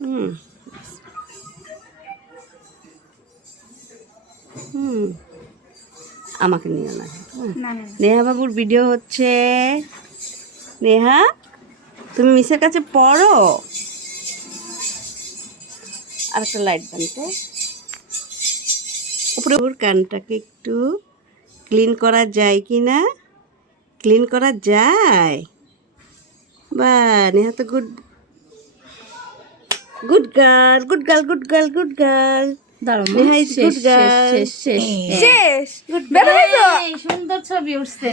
হুম। হুম। আমাকে নিয়ে না। নেহা বাবুর ভিডিও হচ্ছে নেহা তুমি মিসের কাছে পড়ো। আর একটা লাইট বানতে উপরে ওর কানটাকে একটু ক্লিন করা যায় কি না ক্লিন করা যায়। নেহা তো good good girl good girl good girl. Good girl. সুন্দর ছবি উঠছে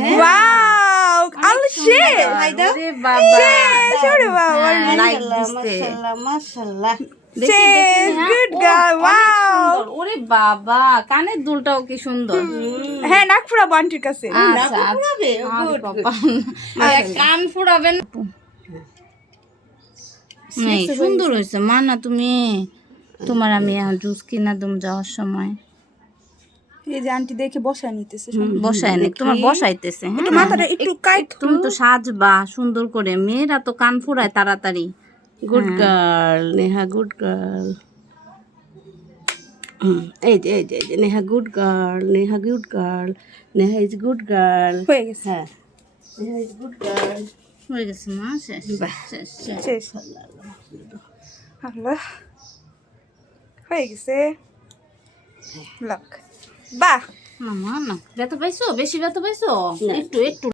ওরে বাবা। কানের দুলটাও কি সুন্দর। হ্যাঁ নাক ফুরা বান্টির কাছে। আচ্ছা আচ্ছা। কান ফুরাবেন। এই, সুন্দর হয়েছে। মা না তুমি? তোমার আমি জুস কিনা দুম যাওয়ার সময়। এই যে আন্টি দেখে বসায় নিতেছে বসায় নি তোমার বসাইতেছে হ্যাঁ। মাথাটা একটু কাইট তুমি তো সাজবা সুন্দর করে। মেয়েরা তো কান ফুরায় তাড়াতাড়ি। Good girl Neha good girl এই যে এই যে এই যে Neha good girl Neha good girl Neha is good girl হয়ে গেছে। হ্যাঁ নেহা ইজ গুড গার্ল হয়ে? গেছে মা শেষ শেষ। শেষ। আল্লাহ। হয়ে গেছে। লক বাহ। না মা না। ব্যথা পাইছো? বেশি ব্যথা পাইছো? একটু একটু।